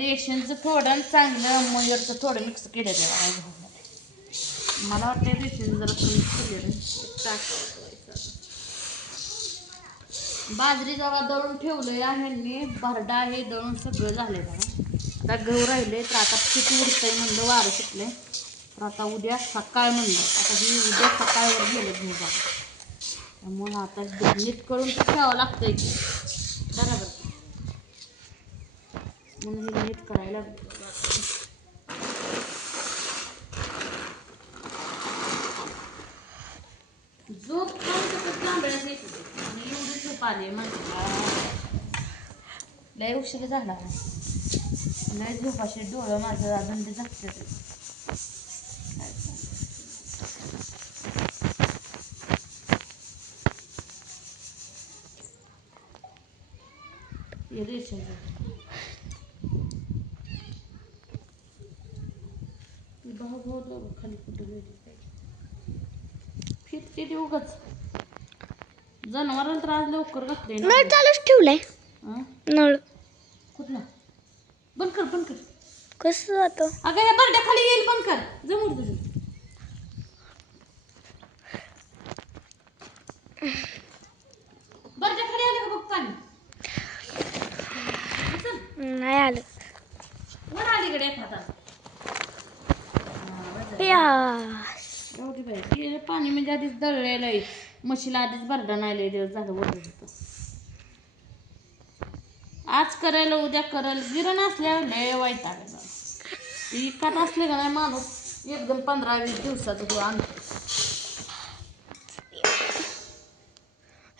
रेशनचं थोडं आणि चांगलं मयूरचं थोडं मिक्स केलं तेव्हा मला वाटतं रेशन जरा कमी केलं टाकावं. बाजरी जेव्हा दळून ठेवलं ह्यांनी भरडा हे दळून सगळं झालंय बघा. आता गहू राहिले तर आता पीठ उडतंय म्हणलं वारं सुटलंय तर आता उद्या सकाळ म्हणलं आता ही उद्या सकाळवर गेलं गहू बघा. त्यामुळं आता नीट करून तर ठेवावं लागतंय की बरोबर म्हणून हे नीट करायला लागतं. झोप पण लांबड्याच येत होती आणि एवढी झोप आली म्हणजे लय उशीर झाला लय झोपाशी डोळं माझं अजून ते झाकते रेशन भाऊ खाली कुठं फिरते ते उगाच जनावरांना तर आज लवकर घातले नळ चालूच ठेवलाय. नळ कुठला बंद कर कसं जातं अगं या बरड्या खाली येईल बंद कर जमून तुझं बरड्या खाली आलं का बघ पाणी नाही आलं वर अलीकडे एखादा एवढी पाहिजे पाणी म्हणजे आधीच दळलेलं आहे म्हशीला आधीच भरडा नाही लय दिवस झालं वरच होतं. आज करायला उद्या करायला गिरण असल्यावर लय वाईट आलं ती इकात असले का नाही माणूस एकदम 15-20 दिवसाचं आणतो.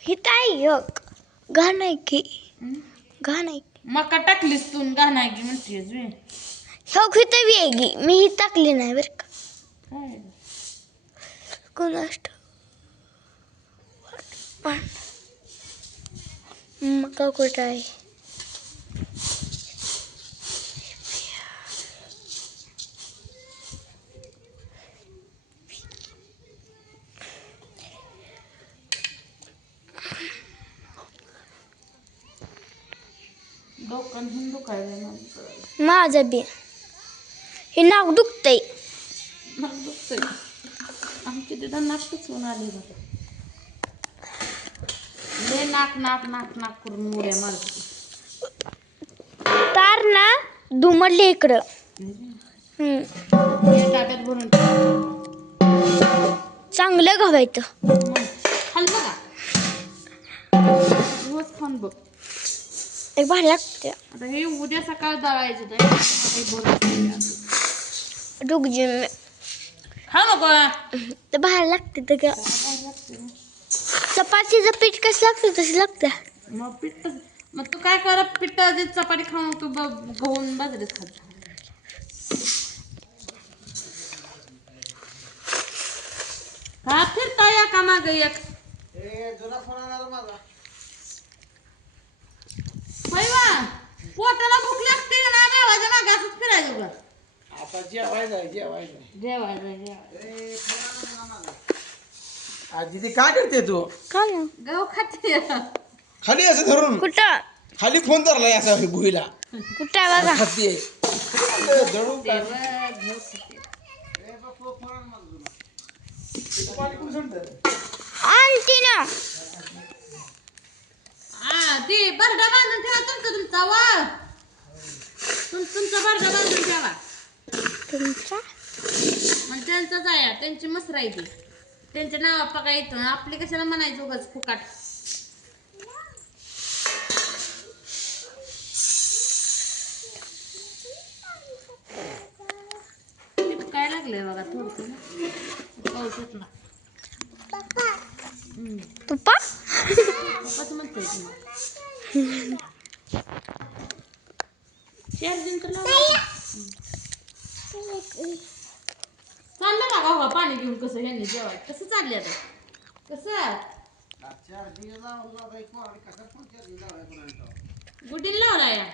ही ताई घाण आहे की घाण आहे मका टाकलीस तू घाण आहे की म्हणतेस वे हिथं वेगळी मी ही टाकली नाही बरं का काय कोणाष्ट मका कुठं आहे डोकं दुखायला माझं बी हे नाक दुखतंय नाक दुखतंय आमची तिथं नाक पिचवून आले बघा लय नाक नाक नाक नाक करून उड्या मारते तार ना दुमडले इकडं ताब्यात भरून चांगलं घावायचं खाल बघा रोज खाऊन बघ एक भारी लागते आता हे उद्या सकाळ दळायचं डुगजी खा नको ते बाहेर लागते तर का चपातीचं पीठ कसं लागतं तसं लागतं मग पिट्ट मग तू काय कर पिट्ट चपाती खाऊन तू गहून बाजरीच खात का फिरता या का माग एक पोटाला भूक लागते ना देवाच्या मागे असंच फिरायचं बघ आता जेवायचं आजी ते काय करते तू का ना गहू खाते खाली असं धरून कुठं खाली फोन धरलाय असा भुईला कुठं बघा खाते धरून आणते ना ते बरडा बांधून ठेवा तुमचा वा तुमचा बरडा बांधून ठेवा तुमचा मग त्यांचाच आहे त्यांची मसरा आहे ती त्यांच्या नावा पका येतो आपली कशाला म्हणायचं उगाच फुकाट काय लागलंय बघा थोडं पाऊस येत ना पप्पा पप्पाच म्हणतोय तुम्हाला चार्जिंग तर लावा चाललं ना गावा पाणी घेऊन कसं ह्यांनी जेवाय कसं चालले आता कसं गुडीला लावला या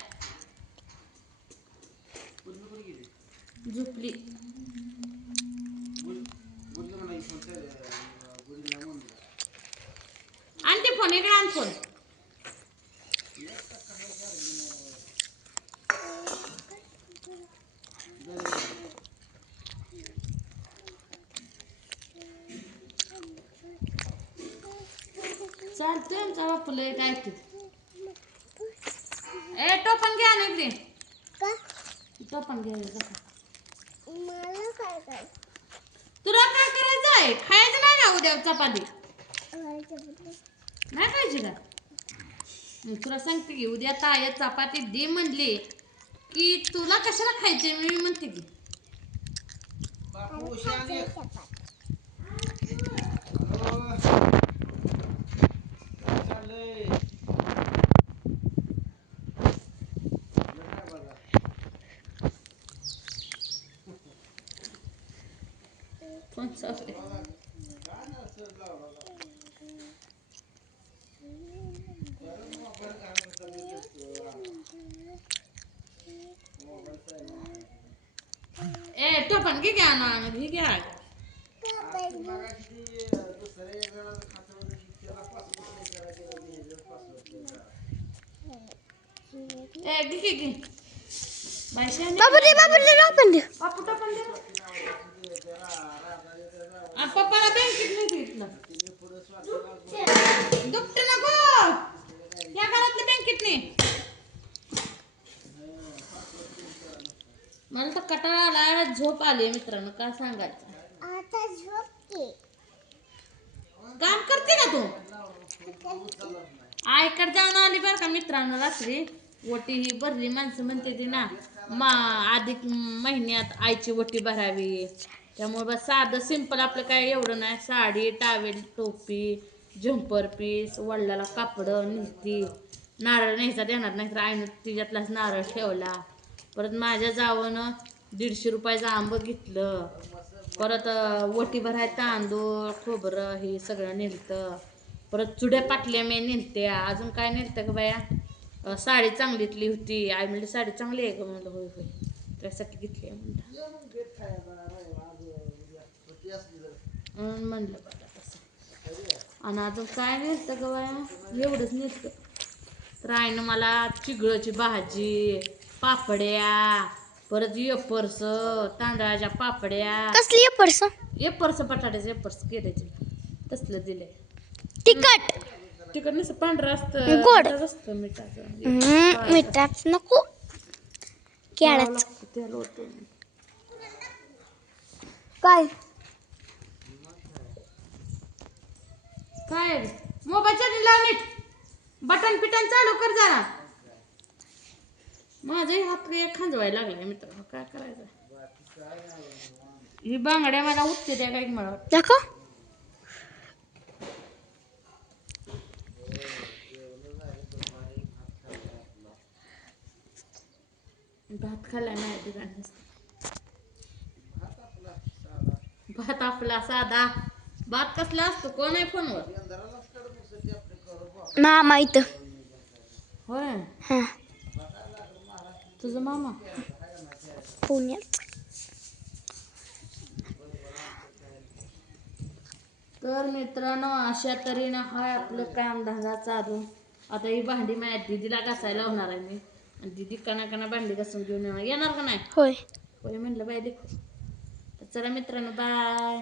झोपली आणते फोन इकडे आण फोन चालतंय आमचा बापूला काय की ए टोपण घ्या ना इकडे टोपण घ्या तुला काय करायचं आहे खायचं नाही ना उद्या चपाती नाही खायची का मी तुला सांगते की उद्या ताय चपाती दे म्हणली की तुला कशाला खायचे मी म्हणते की बापू शाने. हॅलो. काय चाललंय? काय बघा. कोण सासरे काय नाही असं लावला. बरं मोबाईल घरात कमी करतो. Mobile silent. ए टोपण घ्या ना घे घ्या मगाशी दुसऱ्या एक जणाचं खातं होतं की त्याला पासवर्ड नाही करायचं हे पासवर्ड ए घे पैसे बाबू दे टोपण दे बापू टोपण दे पप्पाला बँकेत नाही घेतलं दुपट नको या घरातल्या बँकेत नाही मला तर कटाळा आला झोप आली मित्रांनो काय सांगायचं काम करते ना तू आईकडे जाऊन आली बरं का मित्रांनो रात्री वटी ही भरली माणसं म्हणते ती ना अधिक महिन्यात आईची वटी भरावी त्यामुळे बस साधं सिंपल आपलं काय एवढं नाही साडी टावेल टोपी झंपर पीस वडिलाला कापड निघती नारळ न्यायचा देणार नाही तर आईनं तिच्यातलाच नारळ ठेवला परत माझ्या जावनं 150 रुपयाचं आंब घेतलं परत वटी भराय तांदूळ खोबरं हे सगळं नेलतं परत चुड्या पाटल्या मी नेलत्या अजून काय नेलतं का बाया साडी चांगलीतली होती आई म्हणली साडी चांगली आहे का म्हणलं होय होय त्यासाठी घेतली म्हणलं बघा तसं आणि अजून काय नेलतं का बाया एवढंच नेलतं तर आईनं मला चिगळाची भाजी पापड्या परत येपर्स तांदळाच्या पापड्या कसली पर्स येपर्स बटाट्याचे येपर्स केल्याचे तसलं दिलंय तिखट नसतं पांढरं असतं गोड असतं मिठाचं मिठाच नको केळाच तेल होतं काय काय मोबाईलच्या लाव नीट बटन पिटन चालू कर जरा माझाही हात एक खांजवायला लागलाय मित्रांनो काय करायचं ही बांगड्या मला उठते त्या काही मला दाखव भात खाल्लाय माझ्या ठिकाणी भात आपला साधा भात कसला असतो कोण आहे फोनवर मामा इथं होय हा तुझं मामा पुण्यात तर मित्रांनो अशा तऱ्हेनं हाय आपलं काम धंदा चालू आता ही भांडी माझ्या दीदीला घासायला लावणार आहे मी आणि दीदी कना भांडी घासून घेऊन येणार का नाही होय होय म्हणलं बाय देखो तर चला मित्रांनो बाय